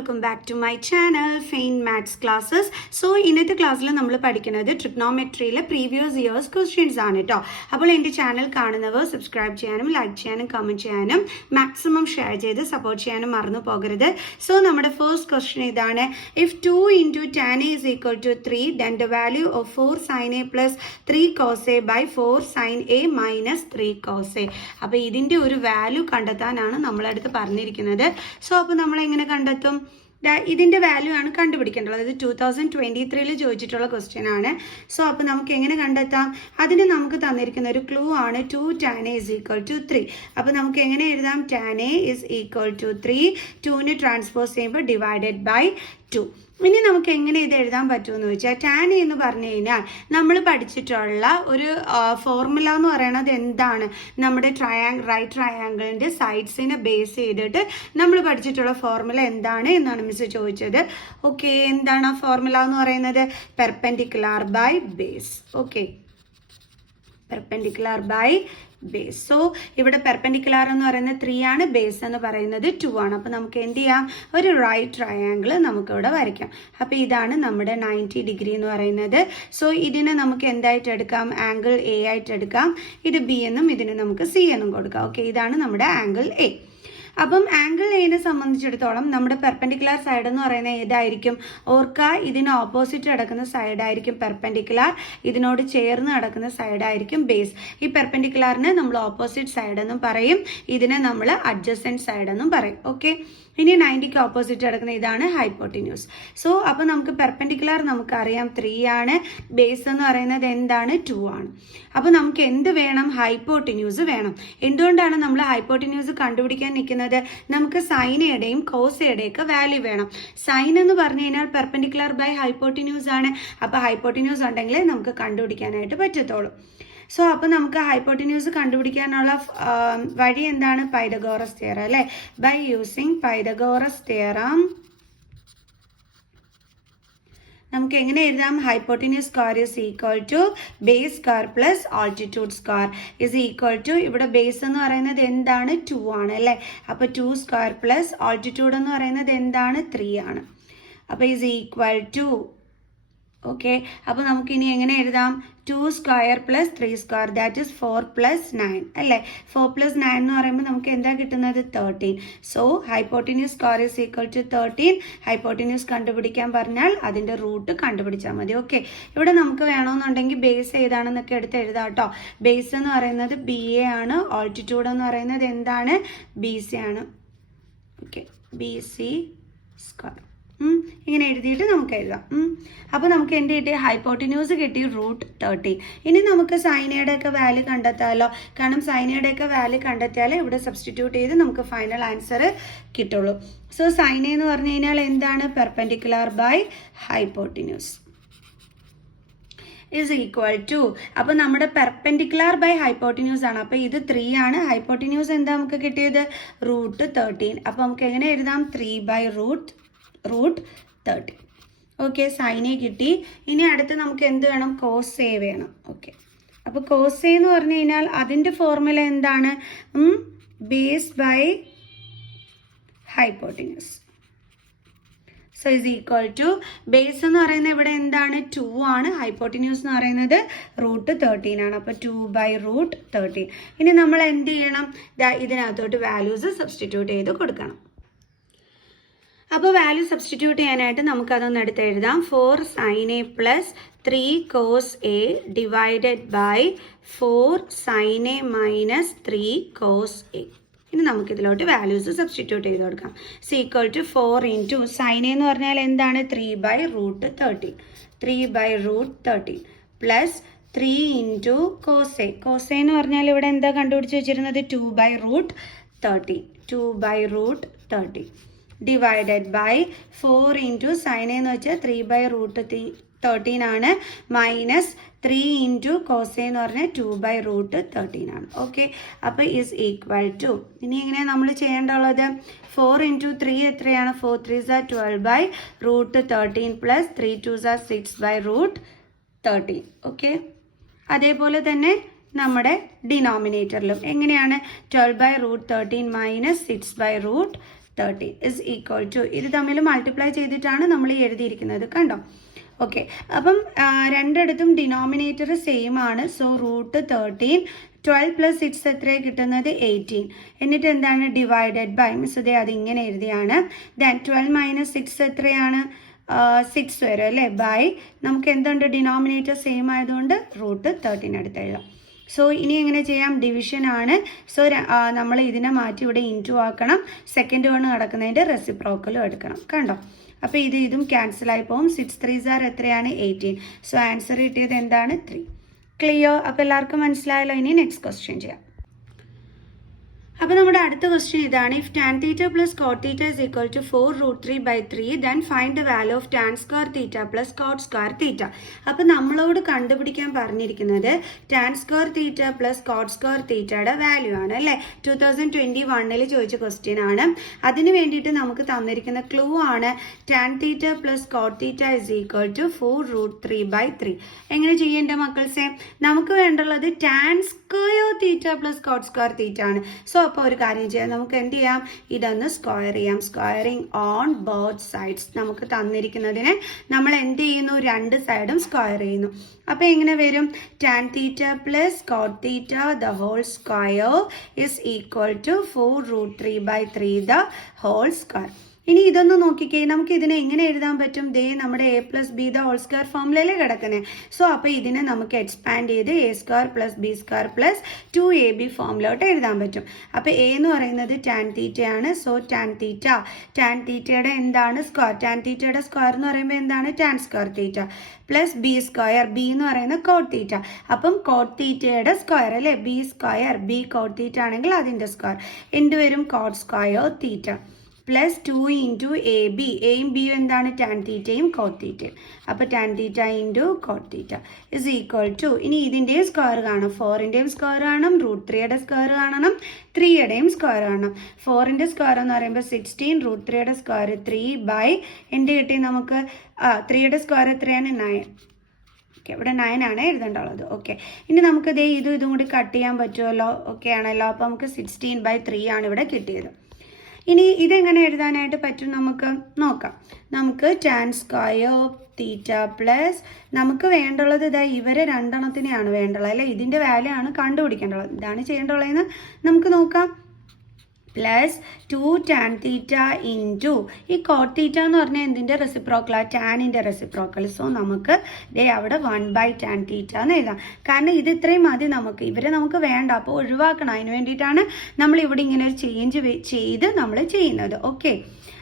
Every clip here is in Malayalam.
Welcome back to my channel fine maths classes. So ഇന്നത്തെ ക്ലാസ്സിൽ നമ്മൾ പഠിക്കുന്നത് ട്രിഗ്നോമെട്രിയിലെ പ്രീവിയസ് ഇയേഴ്സ് ക്വസ്റ്റ്യൻസ് ആണ് കേട്ടോ. അപ്പോൾ എൻ്റെ ചാനൽ കാണുന്നവർ സബ്സ്ക്രൈബ് ചെയ്യാനും ലൈക്ക് ചെയ്യാനും കമൻറ്റ് ചെയ്യാനും മാക്സിമം ഷെയർ ചെയ്ത് സപ്പോർട്ട് ചെയ്യാനും മറന്നു പോകരുത്. സോ നമ്മുടെ ഫസ്റ്റ് ക്വസ്റ്റ്യൻ ഇതാണ്. If 2 into tan a is equal to 3, then the value of 4 sin a plus 3 cos a by 4 sin a minus 3 cos a. അപ്പോൾ ഇതിൻ്റെ ഒരു വാല്യൂ കണ്ടെത്താനാണ് നമ്മളടുത്ത് പറഞ്ഞിരിക്കുന്നത്. സോ അപ്പോൾ നമ്മൾ എങ്ങനെ കണ്ടെത്തും? ഇതിൻ്റെ വാല്യൂ ആണ് കണ്ടുപിടിക്കേണ്ടത്. ഇത് 2023 ചോദിച്ചിട്ടുള്ള ക്വസ്റ്റ്യൻ ആണ്. സോ അപ്പോൾ നമുക്ക് എങ്ങനെ കണ്ടെത്താം? അതിന് നമുക്ക് തന്നിരിക്കുന്ന ഒരു ക്ലൂ ആണ് 2 tan a is equal to 3. അപ്പോൾ നമുക്ക് എങ്ങനെ എഴുതാം? tan a is equal to 3, 2ന് transpose ചെയ്യുമ്പോൾ ഡിവൈഡഡ് ബൈ 2. ഇനി നമുക്ക് എങ്ങനെ ഇത് എഴുതാൻ പറ്റുമെന്ന് വെച്ചാൽ tan എന്ന് പറഞ്ഞു കഴിഞ്ഞാൽ നമ്മൾ പഠിച്ചിട്ടുള്ള ഒരു ഫോർമുല എന്ന് പറയുന്നത് എന്താണ്? നമ്മുടെ റൈറ്റ് ട്രയാങ്കിളിൻ്റെ സൈഡ്സിനെ ബേസ് ചെയ്തിട്ട് നമ്മൾ പഠിച്ചിട്ടുള്ള ഫോർമുല എന്താണ് എന്നാണ് മിസ് ചോദിച്ചത്. ഓക്കെ, എന്താണ് ആ ഫോർമുല എന്ന് പറയുന്നത്? Perpendicular by base. Okay, perpendicular by base. So ഇവിടെ പെർപെൻഡിക്കുലർ എന്ന് പറയുന്നത് 3 ആണ്, ബേസ് എന്ന് പറയുന്നത് 2 ആണ്. അപ്പോൾ നമുക്ക് എന്ത് ചെയ്യാം? ഒരു റൈറ്റ് ട്രയാങ്കിൾ നമുക്കിവിടെ വരയ്ക്കാം. അപ്പോൾ ഇതാണ് നമ്മുടെ 90 ഡിഗ്രി എന്ന് പറയുന്നത്. സോ ഇതിനെ നമുക്ക് എന്തായിട്ട് എടുക്കാം? ആംഗിൾ എ ആയിട്ട് എടുക്കാം. ഇത് ബി എന്നും ഇതിന് നമുക്ക് സി എന്നും കൊടുക്കാം. ഓക്കെ, ഇതാണ് നമ്മുടെ ആംഗിൾ എ. അപ്പം ആംഗിൾ എനെ സംബന്ധിച്ചിടത്തോളം നമ്മുടെ പെർപെൻഡിക്കുലർ സൈഡ് എന്ന് പറയുന്നത് ഏതായിരിക്കും? ഓർക്ക, ഇതിന് ഓപ്പോസിറ്റ് കിടക്കുന്ന സൈഡായിരിക്കും പെർപെൻഡിക്കുലർ, ഇതിനോട് ചേർന്ന് കിടക്കുന്ന സൈഡായിരിക്കും ബേസ്. ഈ പെർപെൻഡിക്കുലറിനെ നമ്മൾ ഓപ്പോസിറ്റ് സൈഡ് എന്നും പറയും, ഇതിനെ നമ്മൾ അഡ്ജസൻറ്റ് സൈഡ് എന്നും പറയും. ഓക്കെ, ഇനി 90ക്ക് ഓപ്പോസിറ്റ് കിടക്കുന്ന ഇതാണ് ഹൈപ്പോട്ടിന്യൂസ്. സോ അപ്പോൾ നമുക്ക് പെർപെൻഡിക്കുലർ നമുക്കറിയാം 3 ആണ്, ബേസ് എന്ന് പറയുന്നത് എന്താണ്? 2 ആണ്. അപ്പോൾ നമുക്ക് എന്ത് വേണം? ഹൈപ്പോട്ടിന്യൂസ് വേണം. എന്തുകൊണ്ടാണ് നമ്മൾ ഹൈപ്പോട്ടിന്യൂസ് കണ്ടുപിടിക്കാൻ നിൽക്കുന്നത്? നമുക്ക് സൈനയുടെയും കോസയുടെയും ഒക്കെ വാല്യൂ വേണം. സൈൻ എന്ന് പറഞ്ഞു കഴിഞ്ഞാൽ പെർപെൻഡിക്കുലർ ബൈ ഹൈപ്പോട്ടിന്യൂസ് ആണ്. അപ്പോൾ ഹൈപ്പോട്ടിന്യൂസ് ഉണ്ടെങ്കിലേ നമുക്ക് കണ്ടുപിടിക്കാനായിട്ട് പറ്റത്തുള്ളൂ. സോ അപ്പോൾ നമുക്ക് ഹൈപ്പോട്ടിന്യൂസ് കണ്ടുപിടിക്കാനുള്ള വഴി എന്താണ്? പൈതഗോറസ് തിയറം അല്ലേ? ബൈ യൂസിങ് പൈതഗോറസ് തിയറം നമുക്ക് എങ്ങനെ എഴുതാം? Hypotenuse square is equal to base square plus altitude square is equal to, ഇവിടെ ബേസ് എന്ന് പറയുന്നത് എന്താണ്? 2 ആണ് അല്ലേ? അപ്പോൾ 2 സ്ക്വയർ പ്ലസ് ആൾട്ടിറ്റ്യൂഡ് എന്ന് പറയുന്നത് എന്താണ്? 3 ആണ്. അപ്പോൾ ഇസ് ഈക്വൽ ടു, ഓക്കെ, അപ്പോൾ നമുക്ക് ഇനി എങ്ങനെ എഴുതാം? 2 square plus 3 square that is 4 plus 9 അല്ലേ? 4 പ്ലസ് 9 എന്ന് പറയുമ്പോൾ നമുക്ക് എന്താ കിട്ടുന്നത്? 13. So hypotenuse square is equal to 13. Hypotenuse കണ്ടുപിടിക്കാൻ പറഞ്ഞാൽ അതിൻ്റെ റൂട്ട് കണ്ടുപിടിച്ചാൽ മതി. ഓക്കെ, ഇവിടെ നമുക്ക് വേണമെന്നുണ്ടെങ്കിൽ ബേസ് ഏതാണെന്നൊക്കെ എടുത്ത് എഴുതാം കേട്ടോ. ബേസ് എന്ന് പറയുന്നത് ബി എ ആണ്, ആൾട്ടിറ്റ്യൂഡ് എന്ന് പറയുന്നത് എന്താണ്? ബി സി ആണ്. ഓക്കെ, ബി സി സ്ക്വയർ ഇങ്ങനെ എഴുതിയിട്ട് നമുക്ക് എഴുതാം. അപ്പോൾ നമുക്ക് എന്ത് കിട്ടി? ഹൈപ്പോട്ടിന്യൂസ് കിട്ടി √13. ഇനി നമുക്ക് സൈനയുടെ ഒക്കെ വാല്യൂ കണ്ടെത്താമല്ലോ. കാരണം സൈനയുടെ ഒക്കെ വാല്യൂ കണ്ടെത്തിയാലേ ഇവിടെ സബ്സ്റ്റിറ്റ്യൂട്ട് ചെയ്ത് നമുക്ക് ഫൈനൽ ആൻസർ കിട്ടുള്ളൂ. സോ സൈന എന്ന് പറഞ്ഞു കഴിഞ്ഞാൽ എന്താണ്? Perpendicular by hypotenuse is equal to, അപ്പോൾ നമ്മുടെ പെർപെൻഡിക്കുലർ ബൈ ഹൈപ്പോട്ടിന്യൂസ് ആണ്. അപ്പോൾ ഇത് 3 ആണ്, ഹൈപ്പോട്ടിന്യൂസ് എന്താ നമുക്ക് കിട്ടിയത്? √13. അപ്പോൾ നമുക്ക് എങ്ങനെ എഴുതാം? 3/√13. ഓക്കെ, സൈനെ കിട്ടി. ഇനി അടുത്ത് നമുക്ക് എന്ത് വേണം? കോസ് എ വേണം. ഓക്കെ, അപ്പോൾ കോസ് എ എന്ന് പറഞ്ഞു കഴിഞ്ഞാൽ അതിൻ്റെ ഫോർമുല എന്താണ്? Base by hypotenuse. So is equal to, base എന്ന് പറയുന്നത് ഇവിടെ എന്താണ്? 2 ആണ്, ഹൈപ്പോട്ടിന്യൂസ് എന്ന് പറയുന്നത് √13 ആണ്. അപ്പോൾ 2/√13. ഇനി നമ്മൾ എന്ത് ചെയ്യണം? ഇതിനകത്തോട്ട് വാല്യൂസ് സബ്സ്റ്റിറ്റ്യൂട്ട് ചെയ്ത് കൊടുക്കണം. അപ്പോൾ വാല്യൂ സബ്സ്റ്റിറ്റ്യൂട്ട് ചെയ്യാനായിട്ട് നമുക്കതൊന്ന് എടുത്ത് എഴുതാം. 4 sin a plus 3 cos a divided by 4 sin a minus 3 cos a. ഇനി നമുക്കിതിലോട്ട് വാല്യൂസ് സബ്സ്റ്റിറ്റ്യൂട്ട് ചെയ്ത് കൊടുക്കാം. ഈക്വൽ ടു 4 ഇൻറ്റു സൈൻ എന്ന് പറഞ്ഞാൽ എന്താണ്? 3/√13. 3/√13 plus 3 into cos A. Cos A എന്ന് പറഞ്ഞാൽ ഇവിടെ എന്താ കണ്ടുപിടിച്ച് വെച്ചിരുന്നത്? 2/√13. 2/√13 ഡിവൈഡഡ് ബൈ 4 ഇൻറ്റു സൈൻ എന്ന് വെച്ചാൽ 3/√13 ആണ്, മൈനസ് 3 ഇൻറ്റു കോസ് എന്ന് പറഞ്ഞാൽ 2/√13 ആണ്. ഓക്കെ, അപ്പോൾ ഈസ് ഈക്വൽ ടു, ഇനി എങ്ങനെയാണ് നമ്മൾ ചെയ്യേണ്ടുള്ളത്? 4 ഇൻറ്റു 3 എത്രയാണ്? 4 3s are 12/√13 plus 3 2s are 6/√13. Okay, അതേപോലെ തന്നെ നമ്മുടെ ഡിനോമിനേറ്ററിലും എങ്ങനെയാണ്? 12/√13 മൈനസ് 6/√13 13 ഇസ് ഈക്വൽ ടു, ഇത് തമ്മിൽ മൾട്ടിപ്ലൈ ചെയ്തിട്ടാണ് നമ്മൾ എഴുതിയിരിക്കുന്നത്, കണ്ടോ? ഓക്കെ, അപ്പം രണ്ടിടത്തും ഡിനോമിനേറ്റർ സെയിം ആണ്. സോ √13 12 + 6 എത്രയാണ് കിട്ടുന്നത്? 18. എന്നിട്ട് എന്താണ്? ഡിവൈഡഡ് ബൈ, മിസ് ദേ അത് ഇങ്ങനെ എഴുതിയാണ്. ദെൻ 12 - 6 എത്രയാണ്? 6 വരും അല്ലേ? ബൈ, നമുക്ക് എന്തുണ്ട്? ഡിനോമിനേറ്റർ സെയിം ആയതുകൊണ്ട് √13 എടുത്ത് എഴുതാം. സോ ഇനി എങ്ങനെ ചെയ്യാം? ഡിവിഷൻ ആണ്. സോ നമ്മൾ ഇതിനെ മാറ്റി ഇവിടെ ഇൻറ്റു ആക്കണം. സെക്കൻഡ് വൺ നടക്കുന്നതിൻ്റെ റെസിപ്രോക്കലും എടുക്കണം, കണ്ടോ? അപ്പോൾ ഇതും ക്യാൻസലായി പോകും. 6 3s എത്രയാണ്? 18. സോ ആൻസർ കിട്ടിയത് എന്താണ്? 3. ക്ലിയർ? അപ്പോൾ എല്ലാവർക്കും മനസ്സിലായല്ലോ. ഇനി നെക്സ്റ്റ് ക്വസ്റ്റ്യൻ ചെയ്യാം. അപ്പോൾ നമ്മുടെ അടുത്ത ക്വസ്റ്റ്യൻ ഇതാണ്. If tan θ + cot θ is equal to 4√3/3 then find the value of tan square θ plus cot square θ. അപ്പോൾ നമ്മളോട് കണ്ടുപിടിക്കാൻ പറഞ്ഞിരിക്കുന്നത് tan square θ plus cot square θയുടെ value ആണ് അല്ലേ? 2021 ചോദിച്ച ക്വസ്റ്റ്യൻ ആണ്. അതിന് വേണ്ടിയിട്ട് നമുക്ക് തന്നിരിക്കുന്ന ക്ലൂ ആണ് tan θ plus cot θ is equal to 4√3/3. എങ്ങനെ ചെയ്യേണ്ട മക്കൾസെ? നമുക്ക് വേണ്ടുള്ളത് tan square θ plus cot square θ ആണ്. സോ അപ്പോൾ ഒരു കാര്യം ചെയ്യാം, നമുക്ക് എന്ത് ചെയ്യാം? ഇതൊന്ന് സ്ക്വയർ ചെയ്യാം. Squaring on both sides. നമുക്ക് തന്നിരിക്കുന്നതിനെ നമ്മൾ എന്ത് ചെയ്യുന്നു? രണ്ട് സൈഡും സ്ക്വയർ ചെയ്യുന്നു. അപ്പോൾ എങ്ങനെ വരും? tan θ plus cot θ the whole square is equal to 4√3/3 the whole square. ഇനി ഇതൊന്ന് നോക്കിക്കേ, നമുക്ക് ഇതിനെ എങ്ങനെ എഴുതാൻ പറ്റും? ദേ നമ്മുടെ a + b the whole square ഫോമിലല്ലേ കിടക്കുന്നത്. സോ അപ്പോൾ ഇതിനെ നമുക്ക് എക്സ്പാൻഡ് ചെയ്ത് a² + b² + 2ab ഫോമിലോട്ട് എഴുതാൻ പറ്റും. അപ്പോൾ a എന്ന് പറയുന്നത് tan θ ആണ്. സോ tan θയുടെ എന്താണ്? സ്ക്വയർ. tan θയുടെ സ്ക്വയർ എന്ന് പറയുമ്പോൾ എന്താണ്? tan square θ plus b². b എന്ന് പറയുന്നത് cot θ. അപ്പം cot θയുടെ സ്ക്വയർ അല്ലേ? b². b cot θ ആണെങ്കിൽ അതിൻ്റെ സ്ക്വയർ എന്ത് വരും? cot square θ plus 2 into A B. എയും ബിയും എന്താണ്? tan θയും cot θയും. അപ്പോൾ tan θ into cot θ is equal to, ഇനി ഇതിൻ്റെയും സ്ക്വയർ കാണും, 4ൻ്റെയും സ്ക്വയർ കാണണം, √3യുടെ സ്ക്വയർ കാണണം, 3യുടെയും സ്ക്വയർ കാണണം. 4ൻ്റെ സ്ക്വയർ എന്ന് പറയുമ്പോൾ 16, √3യുടെ സ്ക്വയർ 3 ബൈ എന്ത് കിട്ടി നമുക്ക്? 3യുടെ സ്ക്വയർ എത്രയാണ്? 9. ഓക്കെ, ഇവിടെ 9 ആണ് എഴുതേണ്ടുള്ളത്. ഓക്കെ, ഇനി നമുക്ക് ഇതും കൂടി കട്ട് ചെയ്യാൻ പറ്റുമല്ലോ? ഓക്കെ ആണല്ലോ. അപ്പോൾ നമുക്ക് 16/3 ആണ് ഇവിടെ കിട്ടിയത്. ഇനി ഇതെങ്ങനെ എഴുതാനായിട്ട് പറ്റും? നമുക്ക് നോക്കാം. നമുക്ക് tan square θ പ്ലസ്, നമുക്ക് വേണ്ടുള്ളത് ഇവരെ രണ്ടെണ്ണത്തിനെയാണ് വേണ്ടുള്ളത് അല്ലേ? ഇതിൻ്റെ വാല്യൂ ആണ് കണ്ടുപിടിക്കേണ്ടുള്ളത്. ഇതാണ് ചെയ്യേണ്ടുള്ളതെന്ന് നമുക്ക് നോക്കാം. പ്ലസ് 2 tan θ ഇൻറ്റു ഈ cot θ എന്ന് പറഞ്ഞാൽ എന്തിൻ്റെ റെസിപ്രോക്കലാണ്? ടാനിൻ്റെ റെസിപ്രോക്കൽ. സോ നമുക്ക് അവിടെ 1/tan θ എന്ന് എഴുതാം. കാരണം ഇത് ഇത്രയും മതി നമുക്ക്, ഇവരെ നമുക്ക് വേണ്ട, അപ്പോൾ ഒഴിവാക്കണം. അതിന് വേണ്ടിയിട്ടാണ് നമ്മൾ ഇവിടെ ഇങ്ങനെ ഒരു ചേഞ്ച് ചെയ്ത് നമ്മൾ ചെയ്യുന്നത്. ഓക്കെ,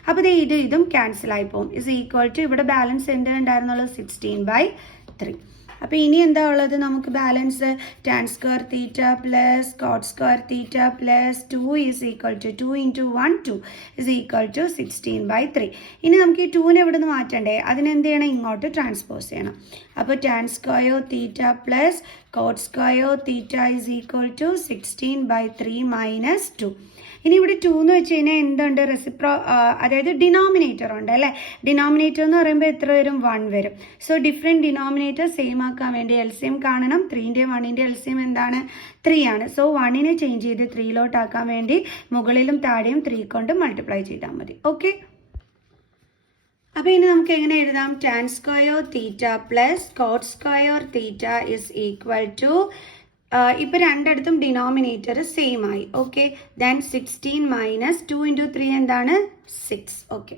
അപ്പോൾ ഇതും ക്യാൻസലായി പോകും. ഇസ് ഈക്വൽ ടു, ഇവിടെ ബാലൻസ് എന്ത് ഉണ്ടായിരുന്നുള്ളത്? 16/3. അപ്പോൾ ഇനി എന്താ ഉള്ളത്? നമുക്ക് balance tan square θ plus cot square θ plus 2 is equal to 2 into 1 2 is equal to 16/3. ഇനി നമുക്ക് ഈ 2നെ ഇവിടെ നിന്ന് മാറ്റണ്ടേ? അതിനെന്ത് ചെയ്യണം? ഇങ്ങോട്ട് ട്രാൻസ്പോസ് ചെയ്യണം. അപ്പോൾ tan square θ plus cot square θ is equal to 16/3 minus 2. ഇനി ഇവിടെ 2 എന്ന് വെച്ച് കഴിഞ്ഞാൽ എന്തുണ്ട്? അതായത് ഡിനോമിനേറ്റർ ഉണ്ട് അല്ലേ? ഡിനോമിനേറ്റർ എന്ന് പറയുമ്പോൾ എത്ര വരും? 1 വരും. സോ ഡിഫറെൻറ്റ് ഡിനോമിനേറ്റർ സെയിം ആക്കാൻ വേണ്ടി LCM കാണണം. 3ൻ്റെയും 1ൻ്റെയും LCM എന്താണ്? 3 ആണ്. സോ 1നെ ചേഞ്ച് ചെയ്ത് 3ലോട്ടാക്കാൻ വേണ്ടി മുകളിലും താഴെയും 3 കൊണ്ട് മൾട്ടിപ്ലൈ ചെയ്താൽ മതി. ഓക്കെ, അപ്പോൾ ഇനി നമുക്ക് എങ്ങനെ എഴുതാം? tan square θ plus cot square θ is equal to, ഇപ്പോൾ രണ്ടിടത്തും ഡിനോമിനേറ്റർ സെയിം ആയി. ഓക്കെ, ദെൻ 16 മൈനസ് 2 ഇൻറ്റു 3 എന്താണ്? 6. Okay,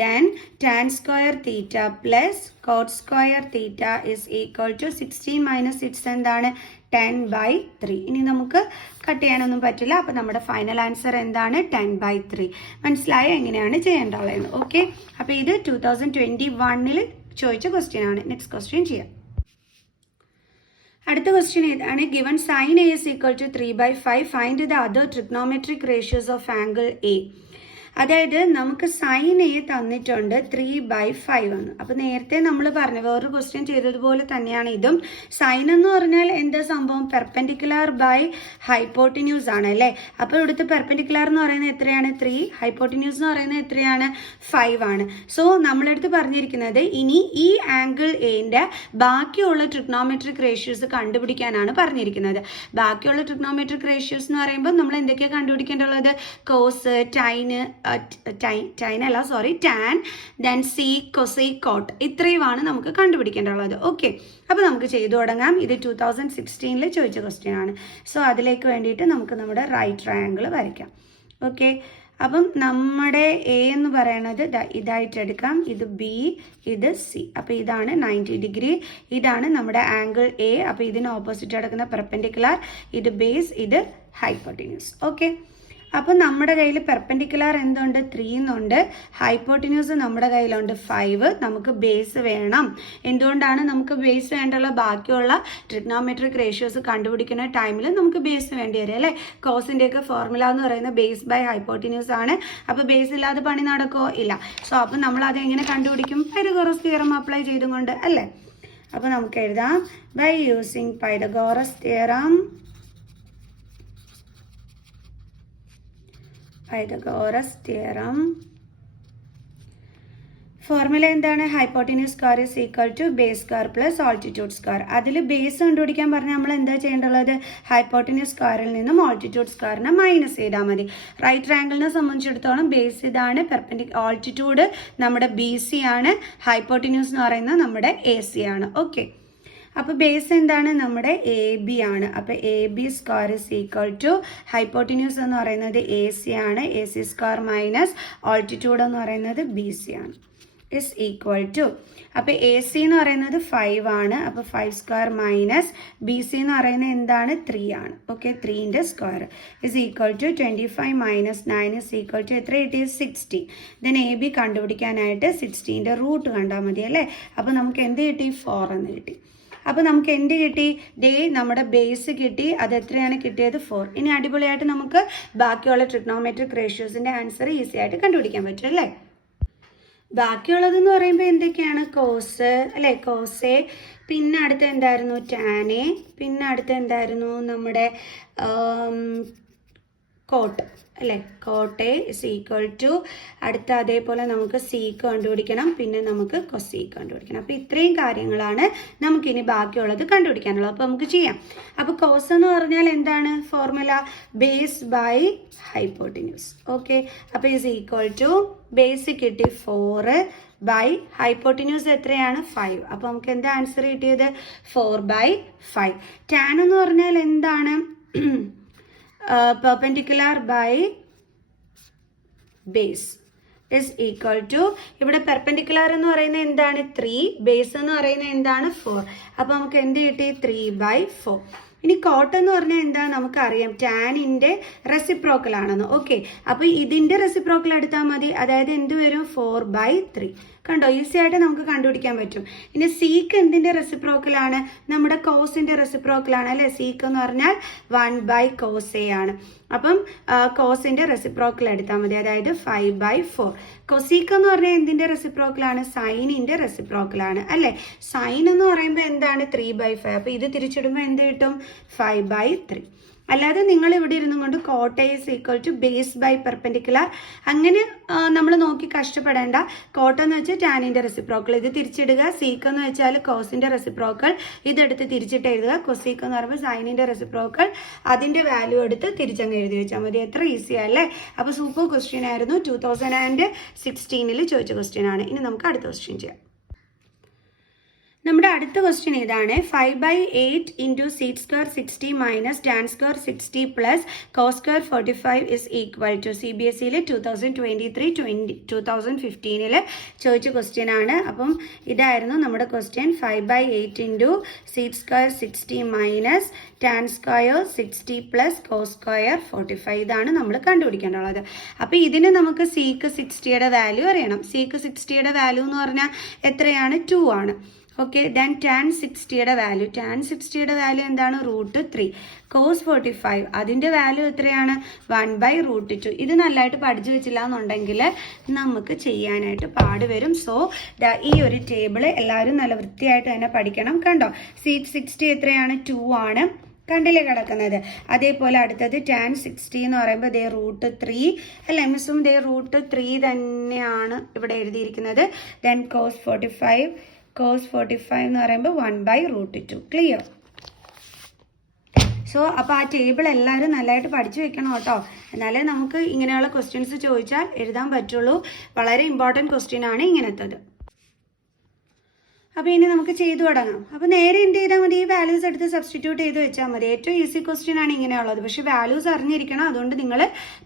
then tan square θ plus cot square θ is equal to 16 minus 6 എന്താണ്? 10/3. ഇനി നമുക്ക് കട്ട് ചെയ്യാനൊന്നും പറ്റില്ല. അപ്പോൾ നമ്മുടെ ഫൈനൽ ആൻസർ എന്താണ്? 10/3. മനസ്സിലായോ എങ്ങനെയാണ് ചെയ്യേണ്ടത്? ഓക്കെ, അപ്പോൾ ഇത് 2021 ചോദിച്ച ക്വസ്റ്റ്യൻ ആണ്. നെക്സ്റ്റ് ക്വസ്റ്റ്യൻ ചെയ്യാം. അടുത്ത ക്വസ്റ്റ്യൻ ഏതാണ്? Given sin A is equal to 3/5, find the other trigonometric ratios of angle A. അതായത് നമുക്ക് sin A തന്നിട്ടുണ്ട് 3/5 എന്ന്. അപ്പോൾ നേരത്തെ നമ്മൾ പറഞ്ഞു വേറൊരു ക്വസ്റ്റ്യൻ ചെയ്തതുപോലെ തന്നെയാണ് ഇതും. സൈൻ എന്ന് പറഞ്ഞാൽ എന്താ സംഭവം? പെർപെൻഡിക്കുലർ ബൈ ഹൈപ്പോട്ടിന്യൂസ് ആണ് അല്ലേ? അപ്പോൾ ഇവിടുത്തെ പെർപെൻഡിക്കുലർ എന്ന് പറയുന്നത് എത്രയാണ്? 3. ഹൈപ്പോട്ടിന്യൂസ് എന്ന് പറയുന്നത് എത്രയാണ്? 5 ആണ്. സോ നമ്മളടുത്ത് പറഞ്ഞിരിക്കുന്നത് ഇനി ഈ ആംഗിൾ എന്റെ ബാക്കിയുള്ള ട്രിഗ്നോമെട്രിക് റേഷ്യോസ് കണ്ടുപിടിക്കാനാണ് പറഞ്ഞിരിക്കുന്നത്. ബാക്കിയുള്ള ട്രിഗ്നോമെട്രിക് റേഷ്യോസ് എന്ന് പറയുമ്പോൾ നമ്മൾ എന്തൊക്കെയാണ് കണ്ടുപിടിക്കേണ്ടത്? Cos, sine, tan, then sec, cosec, cot, ഇത്രയുമാണ് നമുക്ക് കണ്ടുപിടിക്കേണ്ടതുള്ളത്. ഓക്കെ, അപ്പോൾ നമുക്ക് ചെയ്തു തുടങ്ങാം. ഇത് 2016 ചോദിച്ച ക്വസ്റ്റ്യൻ ആണ്. സോ അതിലേക്ക് വേണ്ടിയിട്ട് നമുക്ക് നമ്മുടെ റൈറ്റ് ട്രയാങ്കിൾ വരയ്ക്കാം. ഓക്കെ, അപ്പം നമ്മുടെ എ എന്ന് പറയണത് ഇതായിട്ട് എടുക്കാം, ഇത് ബി, ഇത് സി. അപ്പോൾ ഇതാണ് 90 ഡിഗ്രി, ഇതാണ് നമ്മുടെ ആംഗിൾ എ. അപ്പോൾ ഇതിന് ഓപ്പോസിറ്റ് കിടക്കുന്ന പെർപെൻഡിക്കുലർ, ഇത് ബേസ്, ഇത് ഹൈപ്പോട്ടിന്യൂസ്. ഓക്കെ, അപ്പോൾ നമ്മുടെ കയ്യിൽ പെർപെൻഡിക്കുലർ എന്തുണ്ട്? 3 എന്നുണ്ട്. ഹൈപ്പോട്ടിന്യൂസ് നമ്മുടെ കയ്യിലുണ്ട് 5. നമുക്ക് ബേസ് വേണം. എന്തുകൊണ്ടാണ് നമുക്ക് ബേസ് വേണ്ടുള്ള? ബാക്കിയുള്ള ട്രിഗ്നോമെട്രിക് റേഷ്യോസ് കണ്ടുപിടിക്കുന്ന ടൈമിൽ നമുക്ക് ബേസ് വേണ്ടി വരും അല്ലേ? കോസിൻ്റെയൊക്കെ ഫോർമുല എന്ന് പറയുന്നത് ബേസ് ബൈ ഹൈപ്പോട്ടിന്യൂസ് ആണ്. അപ്പോൾ ബേസ് ഇല്ലാതെ പണി നടക്കുമോ? ഇല്ല. സോ അപ്പോൾ നമ്മൾ അത് എങ്ങനെ കണ്ടുപിടിക്കും? പൈതഗോറസ് തിയറം അപ്ലൈ ചെയ്തുകൊണ്ട് അല്ലേ? അപ്പോൾ നമുക്ക് എഴുതാം, by using Pythagoras theorem. Pythagoras theorem formula എന്താണ്? Hypotenuse square is equal to base square plus altitude square. അതിൽ ബേസ് കണ്ടുപിടിക്കാൻ പറഞ്ഞാൽ നമ്മൾ എന്താ ചെയ്യേണ്ടത്? ഹൈപ്പോട്ടിന്യൂസ് സ്ക്വയറിൽ നിന്നും ആൾട്ടിറ്റ്യൂഡ് സ്ക്വയറിനെ മൈനസ് ചെയ്താൽ മതി. റൈറ്റ് ട്രയാങ്കിളിനെ സംബന്ധിച്ചിടത്തോളം ബേസ് ഇതാണ്, ആൾട്ടിറ്റ്യൂഡ് നമ്മുടെ BC ആണ്, ഹൈപ്പോട്ടിന്യൂസ് എന്ന് പറയുന്നത് നമ്മുടെ AC ആണ്. ഓക്കെ, അപ്പോൾ ബേസ് എന്താണ്? നമ്മുടെ AB ആണ്. അപ്പോൾ AB square is equal to hypotenuse എന്ന് പറയുന്നത് AC ആണ്, AC സ്ക്വയർ മൈനസ് ആൾട്ടിറ്റ്യൂഡ് എന്ന് പറയുന്നത് BC ആണ്, ഇസ് ഈക്വൽ ടു. അപ്പോൾ AC എന്ന് പറയുന്നത് 5 ആണ്. അപ്പോൾ 5 സ്ക്വയർ മൈനസ് BC എന്ന് പറയുന്നത് എന്താണ്? 3 ആണ്. ഓക്കെ, 3ൻ്റെ square is equal to 25 minus 9 is equal to എത്ര കിട്ടി? 60. ദെൻ AB കണ്ടുപിടിക്കാനായിട്ട് 60ൻ്റെ റൂട്ട് കണ്ടാൽ മതി അല്ലേ? അപ്പോൾ നമുക്ക് എന്ത് കിട്ടി? 4 എന്ന് കിട്ടി. അപ്പോൾ നമുക്ക് എന്ത് കിട്ടി? നമ്മുടെ ബേസ് കിട്ടി. അത് എത്രയാണ് കിട്ടിയത്? 4. ഇനി അടിപൊളിയായിട്ട് നമുക്ക് ബാക്കിയുള്ള ട്രിഗ്നോമെട്രിക് റേഷ്യോസിൻ്റെ ആൻസർ ഈസി ആയിട്ട് കണ്ടുപിടിക്കാൻ പറ്റും അല്ലേ? ബാക്കിയുള്ളതെന്ന് പറയുമ്പോൾ എന്തൊക്കെയാണ്? കോസ് അല്ലേ, കോസെ, പിന്നെ അടുത്ത് എന്തായിരുന്നു? ടാനെ, പിന്നെ അടുത്ത് എന്തായിരുന്നു? നമ്മുടെ കോട്ട് അല്ലേ, കോട്ടെ ഇസ് ഈക്വൽ ടു, അടുത്ത അതേപോലെ നമുക്ക് സീക്ക് കണ്ടുപിടിക്കണം, പിന്നെ നമുക്ക് കൊസീക്ക് കണ്ടുപിടിക്കണം. അപ്പോൾ ഇത്രയും കാര്യങ്ങളാണ് നമുക്കിനി ബാക്കിയുള്ളത് കണ്ടുപിടിക്കാനുള്ളത്. അപ്പോൾ നമുക്ക് ചെയ്യാം. അപ്പോൾ കോസ് എന്ന് പറഞ്ഞാൽ എന്താണ്? Formula base by hypotenuse. Okay, അപ്പോൾ ഇസ് ഈക്വൽ ടു ബേസ് കിട്ടി 4 ബൈ ഹൈപ്പോട്ടിന്യൂസ് എത്രയാണ്? 5. അപ്പോൾ നമുക്ക് എന്താ ആൻസർ കിട്ടിയത്? 4/5. ടാൻ എന്ന് പറഞ്ഞാൽ എന്താണ്? Perpendicular by base is equal to, ഇവിടെ പെർപെൻഡിക്കുലർ എന്ന് പറയുന്നത് എന്താണ്? 3, ബേസ് എന്ന് പറയുന്നത് എന്താണ്? 4. അപ്പോൾ നമുക്ക് എന്ത് കിട്ടി? 3/4. ഇനി കോട്ട് എന്ന് പറഞ്ഞാൽ എന്താ? നമുക്കറിയാം ടാനിൻ്റെ റെസിപ്രോക്കൽ ആണെന്ന്. ഓക്കെ, അപ്പോൾ ഇതിൻ്റെ റെസിപ്രോക്കൽ എടുത്താൽ മതി. അതായത് എന്ത് വരും? 4/3. കണ്ടോ, ഈസി ആയിട്ട് നമുക്ക് കണ്ടുപിടിക്കാൻ പറ്റും. ഇനി സീക്ക് എന്തിൻ്റെ റെസിപ്രോക്കലാണ്? നമ്മുടെ കോസിൻ്റെ റെസിപ്രോക്കലാണ് അല്ലേ? സീക്ക് എന്ന് പറഞ്ഞാൽ 1/cos ആണ്. അപ്പം കോസിൻ്റെ റെസിപ്രോക്കൽ എടുത്താൽ മതി, അതായത് 5/4. കൊസീക്ക് എന്ന് പറഞ്ഞാൽ എന്തിൻ്റെ റെസിപ്രോക്കലാണ്? സൈനിൻ്റെ റെസിപ്രോക്കലാണ് അല്ലേ? സൈൻ എന്ന് പറയുമ്പോൾ എന്താണ്? 3/5. അപ്പോൾ ഇത് തിരിച്ചിടുമ്പോൾ എന്ത് കിട്ടും? 5/3. അല്ലാതെ നിങ്ങൾ ഇവിടെ ഇരുന്നും കൊണ്ട് cot is equal to base by perpendicular അങ്ങനെ നമ്മൾ നോക്കി കഷ്ടപ്പെടേണ്ട. കോട്ട് എന്ന് വെച്ചാൽ ടാനിൻ്റെ റെസിപ്രോക്കൽ, ഇത് തിരിച്ചിടുക. സീക്ക് എന്ന് വെച്ചാൽ കോസിൻ്റെ റെസിപ്രോക്കൽ, ഇതെടുത്ത് തിരിച്ചിട്ട് എഴുതുക. കൊസീക്ക് എന്ന് പറയുമ്പോൾ സൈനിൻ്റെ റെസിപ്രോക്കൽ, അതിൻ്റെ വാല്യൂ എടുത്ത് തിരിച്ചങ്ങ് എഴുതി വെച്ചാൽ മതി. എത്ര ഈസി അല്ലേ? അപ്പോൾ സൂപ്പർ ക്വസ്റ്റ്യൻ ആയിരുന്നു. 2016 ചോദിച്ച ക്വസ്റ്റ്യൻ ആണ്. ഇനി നമുക്ക് അടുത്ത ക്വസ്റ്റ്യൻ ചെയ്യാം. നമ്മുടെ അടുത്ത ക്വസ്റ്റ്യൻ ഇതാണ്. 5/8 into sec square 60 minus tan square 60 plus cos square 45 is equal to. CBSEയിൽ 2023-2015 ചോദിച്ച ക്വസ്റ്റ്യൻ ആണ്. അപ്പം ഇതായിരുന്നു നമ്മുടെ question. 5/8 into sec square 60 minus tan square 60 plus cos square 45. ഇതാണ് നമ്മൾ കണ്ടുപിടിക്കാനുള്ളത്. അപ്പോൾ ഇതിന് നമുക്ക് സീക്ക് 60യുടെ വാല്യൂ അറിയണം. സീക്ക് 60യുടെ വാല്യൂ എന്ന് പറഞ്ഞാൽ എത്രയാണ്? 2 ആണ്. ഓക്കെ, ദെൻ ടാൻ 60യുടെ വാല്യൂ, എന്താണ്? √3. കോസ് 45 അതിൻ്റെ വാല്യൂ എത്രയാണ്? 1/√2. ഇത് നല്ലതായിട്ട് പഠിച്ചു വെച്ചില്ല എന്നുണ്ടെങ്കിൽ നമുക്ക് ചെയ്യാനായിട്ട് പാട് വരും. സോ ഈ ഒരു ടേബിൾ എല്ലാവരും നല്ല വൃത്തിയായിട്ട് തന്നെ പഠിക്കണം. കണ്ടോ, സീറ്റ് 60 എത്രയാണ്? 2 ആണ്. കണ്ടില്ലേ കിടക്കുന്നത്. അതേപോലെ അടുത്തത് ടാൻ 60 എന്ന് പറയുമ്പോൾ ദേ √3 അല്ലേ? മിസ്സും ദേ √3 തന്നെയാണ് ഇവിടെ എഴുതിയിരിക്കുന്നത്. ദെൻ കോസ് 45 എന്ന് പറയുമ്പോൾ 1/√2. ക്ലിയർ? സോ അപ്പോൾ ആ ടേബിൾ എല്ലാവരും നല്ലതായിട്ട് പഠിച്ചു വെക്കണം കേട്ടോ. എന്നാലേ നമുക്ക് ഇങ്ങനെയുള്ള ക്വസ്റ്റ്യൻസ് ചോദിച്ചാൽ എഴുതാൻ പറ്റുള്ളൂ. വളരെ ഇമ്പോർട്ടൻറ്റ് ക്വസ്റ്റ്യൻ ആണ് ഇങ്ങനത്തത്. അപ്പോൾ ഇനി നമുക്ക് ചെയ്തു തുടങ്ങാം. അപ്പോൾ നേരെ എന്ത് ചെയ്താൽ മതി, ഈ വാല്യൂസ് എടുത്ത് സബ്സ്റ്റിറ്റ്യൂട്ട് ചെയ്ത് വെച്ചാൽ മതി. ഏറ്റവും ഈസി ക്വസ്റ്റ്യൻ ആണ് ഇങ്ങനെയുള്ളത്. പക്ഷേ വാല്യൂസ് അറിഞ്ഞിരിക്കണം, അതുകൊണ്ട് നിങ്ങൾ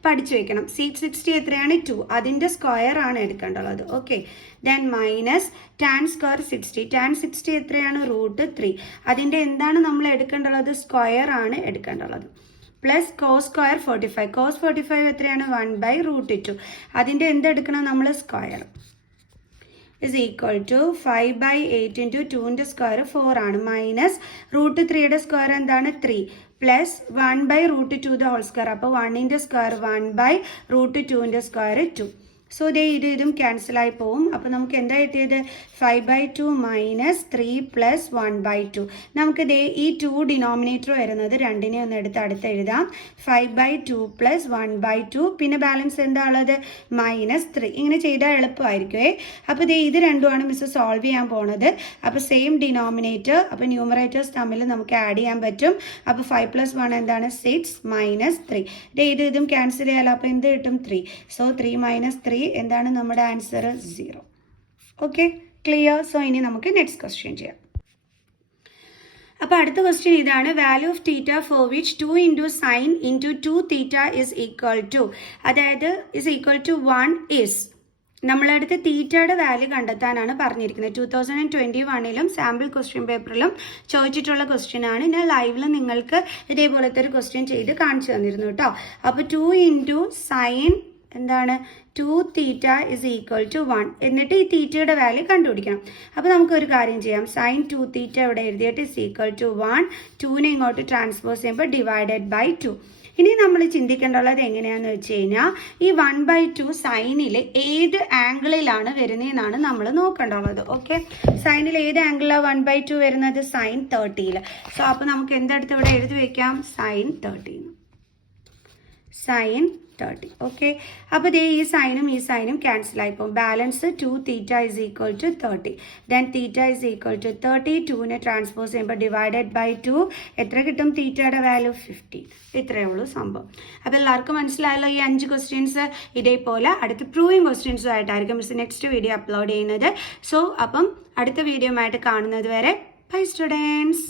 പഠിച്ചു വെക്കണം. 660 എത്രയാണ് 2, അതിൻ്റെ സ്ക്വയർ ആണ് എടുക്കേണ്ടുള്ളത്. Okay, then minus tan square 60, tan 60 എത്രയാണ് √3, അതിൻ്റെ എന്താണ് നമ്മൾ എടുക്കേണ്ടുള്ളത്, സ്ക്വയർ ആണ് എടുക്കേണ്ടുള്ളത്. പ്ലസ് കോസ് സ്ക്വയർ 45, കോസ് 45 എത്രയാണ് 1/√2, അതിൻ്റെ എന്തെടുക്കണം നമ്മൾ, square is equal to 5/8 into 2ന്റെ സ്ക്വയർ 4 ആണ്. മൈനസ് √3യുടെ സ്ക്വയർ എന്താണ് 3 പ്ലസ് 1/√2 ദ ഹോൾ സ്ക്വയർ. അപ്പോൾ 1ന്റെ സ്ക്വയർ 1/√2ന്റെ സ്ക്വയർ 2. സോ ഇതും ക്യാൻസലായി പോവും. അപ്പോൾ നമുക്ക് എന്താ കിട്ടിയത്, 5/2 മൈനസ് 3 പ്ലസ് 1/2. നമുക്ക് ഈ 2 ഡിനോമിനേറ്റർ വരുന്നത് രണ്ടിനെ ഒന്ന് എടുത്ത് അടുത്ത് എഴുതാം. 5/2 പ്ലസ് 1/2, പിന്നെ ബാലൻസ് എന്താ ഉള്ളത്, -3. ഇങ്ങനെ ചെയ്താൽ എളുപ്പമായിരിക്കുമേ. അപ്പോൾ ഇത് രണ്ടുമാണ് മിസ് സോൾവ് ചെയ്യാൻ പോണത്. അപ്പോൾ സെയിം ഡിനോമിനേറ്റർ, അപ്പോൾ ന്യൂമറേറ്റേഴ്സ് തമ്മിൽ നമുക്ക് ആഡ് ചെയ്യാൻ പറ്റും. അപ്പോൾ 5 + 1 എന്താണ് 6 -3. ഇതും ക്യാൻസൽ ചെയ്യാലോ. അപ്പോൾ എന്ത് കിട്ടും, 3. സോ 3 - 3 എന്താണ് നമ്മുടെ ആൻസർ, 0. Okay, clear. സോ ഇനി നമുക്ക് നെക്സ്റ്റ് ക്വസ്റ്റ്യൻ ചെയ്യാം. അപ്പോൾ അടുത്ത ക്വസ്റ്റ്യൻ ഇതാണ്, value of theta for which 2 × sin × 2θ is equal to, അതായത് is equal to 1 is. നമ്മളടുത്ത് തീറ്റയുടെ വാല്യൂ കണ്ടെത്താനാണ് പറഞ്ഞിരിക്കുന്നത്. 2021 സാമ്പിൾ ക്വസ്റ്റ്യൻ പേപ്പറിലും ചോദിച്ചിട്ടുള്ള ക്വസ്റ്റ്യൻ ആണ്. ഞാൻ ലൈവിൽ നിങ്ങൾക്ക് ഇതേപോലത്തെ ഒരു ക്വസ്റ്റ്യൻ ചെയ്ത് കാണിച്ചു തന്നിരുന്നു കേട്ടോ. അപ്പോൾ 2 × sin എന്താണ് 2θ is equal to 1, എന്നിട്ട് ഈ തീറ്റയുടെ വാല്യൂ കണ്ടുപിടിക്കണം. അപ്പോൾ നമുക്കൊരു കാര്യം ചെയ്യാം, sin 2θ ഇവിടെ എഴുതിയിട്ട് is equal to 1, 2നെ ഇങ്ങോട്ട് ട്രാൻസ്പോസ് ചെയ്യുമ്പോൾ /2. ഇനി നമ്മൾ ചിന്തിക്കേണ്ടുള്ളത് എങ്ങനെയാണെന്ന് വെച്ച് കഴിഞ്ഞാൽ, ഈ 1/2 സൈനിൽ ഏത് ആംഗിളിലാണ് വരുന്നതെന്നാണ് നമ്മൾ നോക്കേണ്ടുള്ളത്. ഓക്കെ, സൈനിൽ ഏത് ആംഗിളിലാണ് 1/2 വരുന്നത്, sin 30. സോ അപ്പോൾ നമുക്ക് എന്തെടുത്ത് ഇവിടെ എഴുതി വയ്ക്കാം, sin 30. ഓക്കെ, അപ്പോൾ ഈ സൈനും ഈ സൈനും ക്യാൻസൽ ആയിപ്പോൾ balance 2θ is equal to 30. Then theta is equal to 30, 2നെ ട്രാൻസ്പോസ് ചെയ്യുമ്പോൾ /2. എത്ര കിട്ടും തീറ്റയുടെ വാല്യൂ, 15. ഇത്രയേ ഉള്ളൂ സംഭവം. അപ്പോൾ എല്ലാവർക്കും മനസ്സിലായല്ലോ ഈ 5 ക്വസ്റ്റ്യൻസ്. ഇതേപോലെ അടുത്ത പ്രൂവിങ് ക്വസ്റ്റ്യൻസും ആയിട്ടായിരിക്കും മിസ് നെക്സ്റ്റ് വീഡിയോ അപ്ലോഡ് ചെയ്യുന്നത്. സോ അപ്പം അടുത്ത വീഡിയോ ആയിട്ട് കാണുന്നത് വരെ ബൈ സ്റ്റുഡൻസ്.